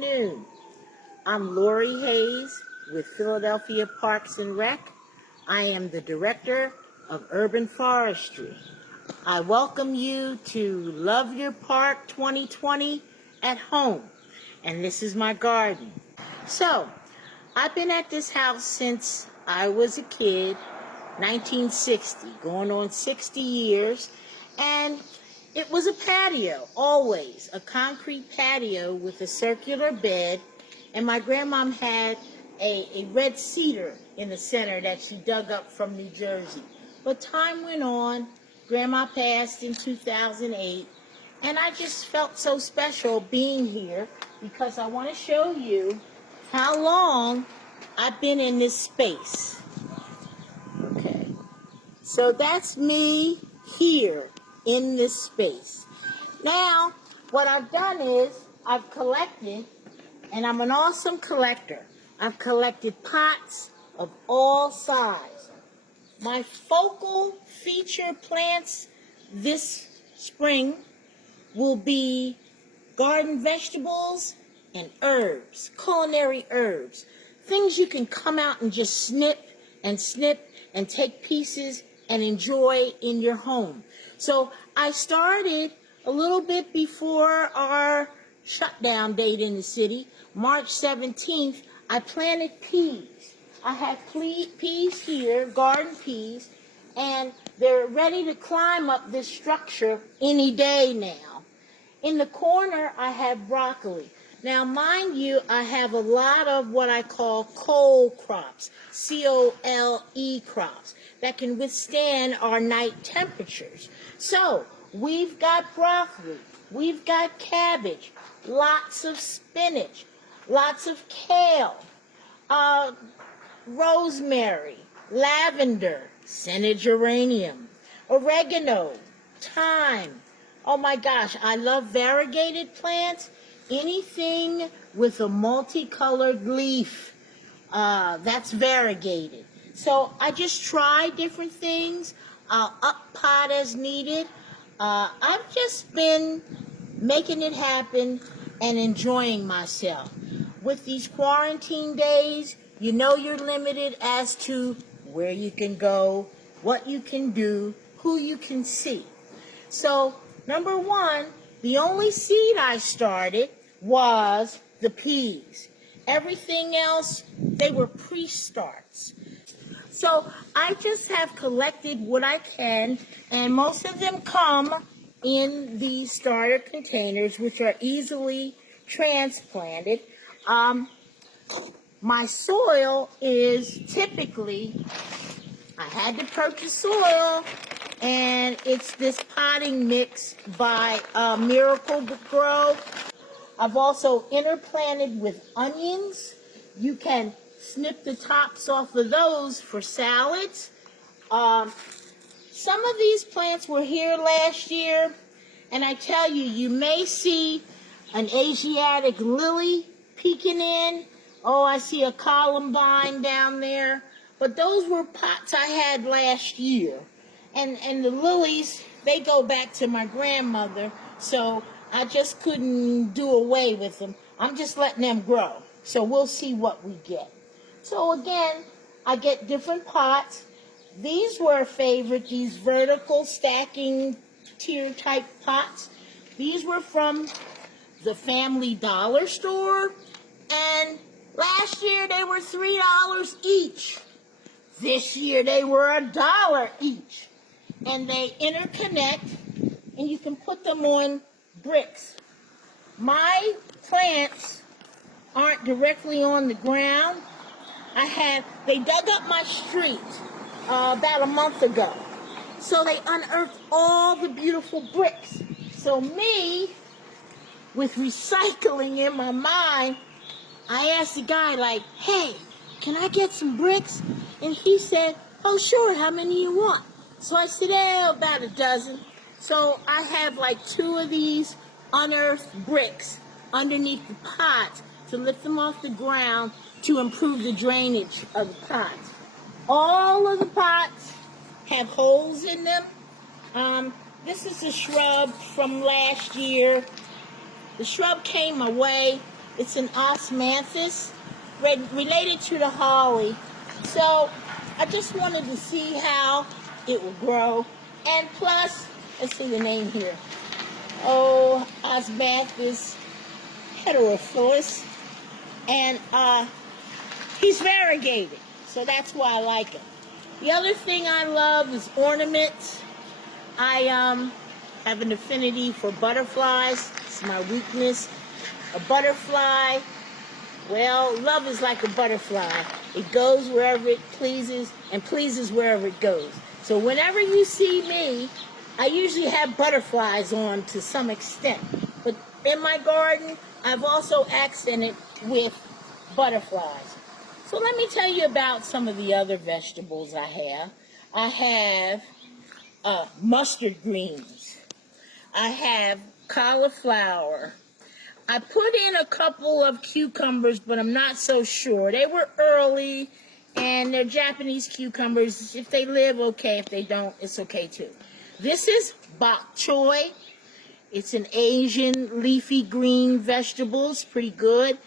afternoon. I'm Lori Hayes with Philadelphia Parks and Rec. I am the Director of Urban Forestry. I welcome you to Love Your Park 2020 at home. And this is my garden. So, I've been at this house since I was a kid, 1960, going on 60 years. And it was a patio, always, a concrete patio with a circular bed, and my grandmom had a red cedar in the center that she dug up from New Jersey. But time went on, Grandma passed in 2008, and I just felt so special being here because I want to show you how long I've been in this space. Okay, so that's me here in this space. Now, what I've done is I've collected, and I'm an awesome collector. I've collected pots of all sizes. My focal feature plants this spring will be garden vegetables and herbs, culinary herbs, things you can come out and just snip and take pieces and enjoy in your home. So I started a little bit before our shutdown date in the city, March 17th, I planted peas. I have peas here, garden peas, and they're ready to climb up this structure any day now. In the corner, I have broccoli. Now, mind you, I have a lot of what I call cole crops, C-O-L-E crops, that can withstand our night temperatures. So, we've got broccoli, we've got cabbage, lots of spinach, lots of kale, rosemary, lavender, scented geranium, oregano, thyme. Oh my gosh, I love variegated plants. Anything with a multicolored leaf, that's variegated. So I just try different things. I'll up pot as needed. I've just been making it happen and enjoying myself. With these quarantine days, you know you're limited as to where you can go, what you can do, who you can see. So, number one, the only seed I started was the peas. Everything else, they were pre-starts. So I just have collected what I can, and most of them come in these starter containers, which are easily transplanted. My soil is typically, I had to purchase soil, and it's this potting mix by Miracle Grow. I've also interplanted with onions. You can snip the tops off of those for salads. Some of these plants were here last year, and I tell you, you may see an Asiatic lily peeking in. Oh, I see a columbine down there. But those were pots I had last year. And the lilies, they go back to my grandmother, so I just couldn't do away with them. I'm just letting them grow. So we'll see what we get. So again, I get different pots. These were a favorite, these vertical stacking tier type pots. These were from the Family Dollar store. And last year they were $3 each. This year they were $1 each. And they interconnect, and you can put them on bricks. My plants aren't directly on the ground. They dug up my street about a month ago. So they unearthed all the beautiful bricks. So me, with recycling in my mind, I asked the guy, like, hey, can I get some bricks? And he said, oh, sure, how many you want? So I said, about a dozen. So I have like 2 of these unearthed bricks underneath the pots to lift them off the ground to improve the drainage of the pots. All of the pots have holes in them. This is a shrub from last year. The shrub came my way. It's an osmanthus related to the holly. So I just wanted to see how it will grow. And plus, let's see the name here. Oh, osmanthus heterophyllus. And he's variegated, so that's why I like him. The other thing I love is ornaments. I have an affinity for butterflies. It's my weakness. A butterfly, well, love is like a butterfly. It goes wherever it pleases and pleases wherever it goes. So whenever you see me, I usually have butterflies on to some extent. But in my garden, I've also accented with butterflies. So let me tell you about some of the other vegetables I have. I have mustard greens. I have cauliflower. I put in a couple of cucumbers, but I'm not so sure. They were early, and they're Japanese cucumbers. If they live, okay. If they don't, it's okay too. This is bok choy. It's an Asian leafy green vegetable. It's pretty good.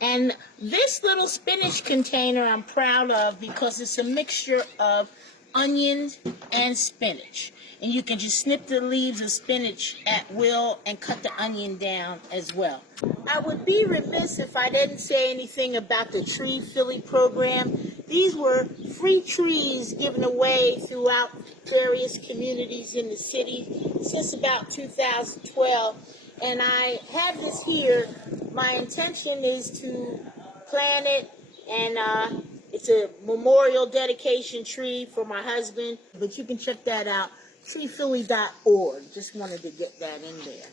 And this little spinach container I'm proud of because it's a mixture of onions and spinach. And you can just snip the leaves of spinach at will and cut the onion down as well. I would be remiss if I didn't say anything about the Tree Philly program. These were free trees given away throughout various communities in the city since about 2012. And I have this here. My intention is to plant it, and it's a memorial dedication tree for my husband. But you can check that out, treephilly.org. Just wanted to get that in there.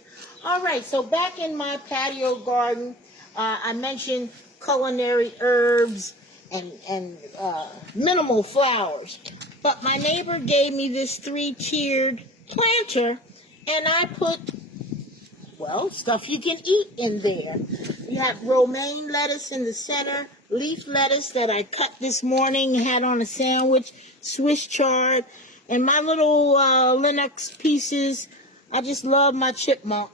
All right, so back in my patio garden, I mentioned culinary herbs and minimal flowers. But my neighbor gave me this 3-tiered planter, and I put, well, stuff you can eat in there. You have romaine lettuce in the center, leaf lettuce that I cut this morning, had on a sandwich, Swiss chard, and my little Linux pieces. I just love my chipmunk.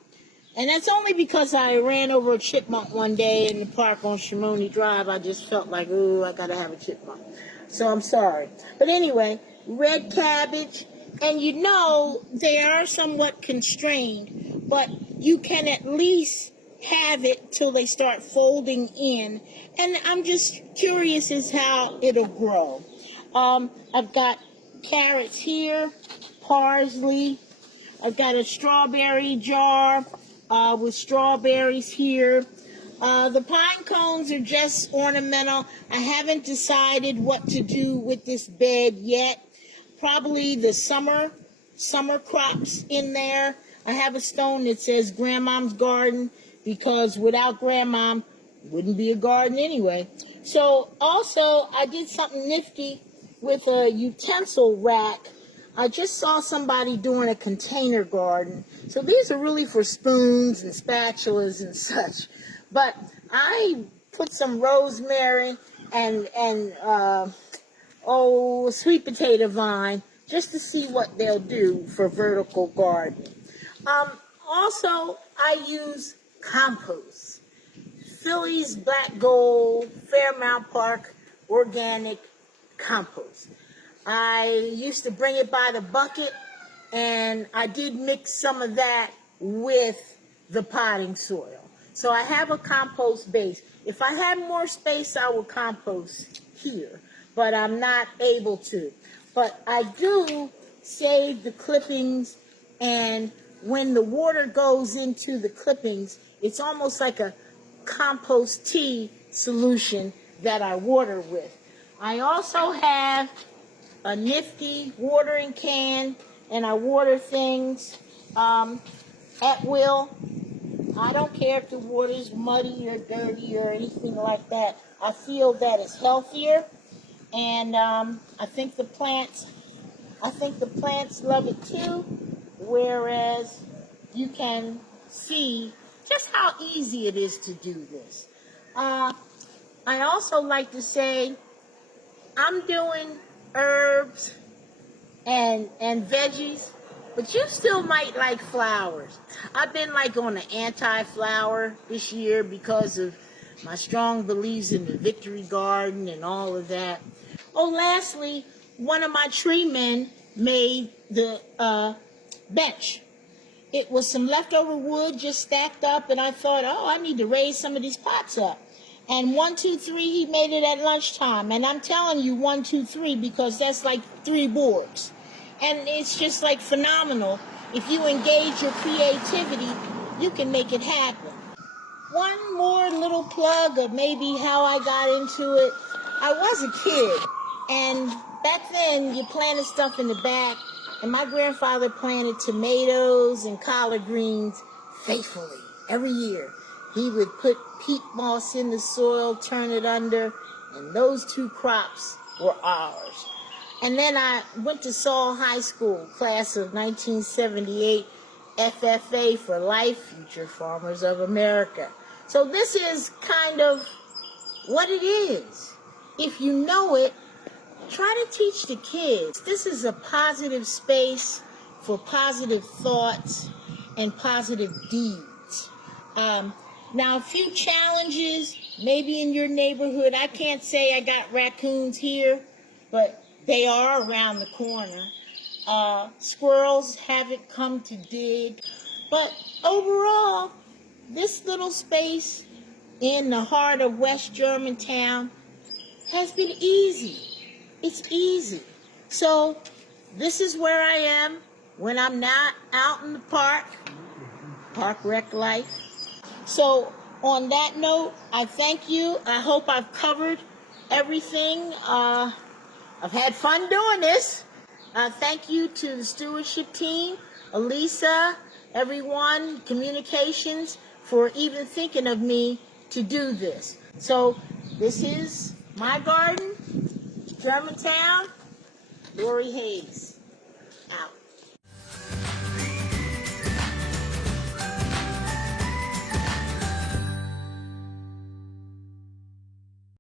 And that's only because I ran over a chipmunk one day in the park on Shimoni Drive. I just felt like, ooh, I gotta have a chipmunk. So I'm sorry. But anyway, red cabbage. And you know, they are somewhat constrained, but you can at least have it till they start folding in. And I'm just curious as how it'll grow. I've got carrots here, parsley. I've got a strawberry jar with strawberries here. The pine cones are just ornamental. I haven't decided what to do with this bed yet. Probably the summer crops in there. I have a stone that says Grandmom's Garden because without Grandmom, it wouldn't be a garden anyway. So also, I did something nifty with a utensil rack. I just saw somebody doing a container garden. So these are really for spoons and spatulas and such. But I put some rosemary and sweet potato vine just to see what they'll do for vertical gardening. Also, I use compost. Philly's Black Gold, Fairmount Park, organic compost. I used to bring it by the bucket, and I did mix some of that with the potting soil. So I have a compost base. If I had more space, I would compost here, but I'm not able to. But I do save the clippings, and when the water goes into the clippings, it's almost like a compost tea solution that I water with. I also have a nifty watering can, and I water things at will. I don't care if the water's muddy or dirty or anything like that. I feel that it's healthier, and I think the plants love it too. Whereas you can see just how easy it is to do this. I also like to say I'm doing herbs and veggies, but you still might like flowers. I've been like on an anti-flower this year because of My strong believes in the victory garden and all of that. Oh, lastly, one of my tree men made the bench. It was some leftover wood just stacked up, and I thought, oh, I need to raise some of these pots up. And 1, 2, 3, he made it at lunchtime. And I'm telling you 1, 2, 3 because that's like 3 boards. And it's just like phenomenal. If you engage your creativity, you can make it happen. One more little plug of maybe how I got into it. I was a kid, and back then you planted stuff in the back, and my grandfather planted tomatoes and collard greens faithfully every year. He would put peat moss in the soil, turn it under, and those 2 crops were ours. And then I went to Saul High School, class of 1978, FFA for Life, Future Farmers of America. So this is kind of what it is. If you know it, try to teach the kids. This is a positive space for positive thoughts and positive deeds. Now, a few challenges, maybe in your neighborhood. I can't say I got raccoons here, but they are around the corner. Squirrels haven't come to dig. But overall, this little space in the heart of West Germantown has been easy. It's easy. So this is where I am when I'm not out in the park rec life. So on that note, I thank you. I hope I've covered everything. I've had fun doing this. Thank you to the stewardship team, Elisa, everyone, communications, for even thinking of me to do this. So this is my garden, Germantown, Lori Hayes, out.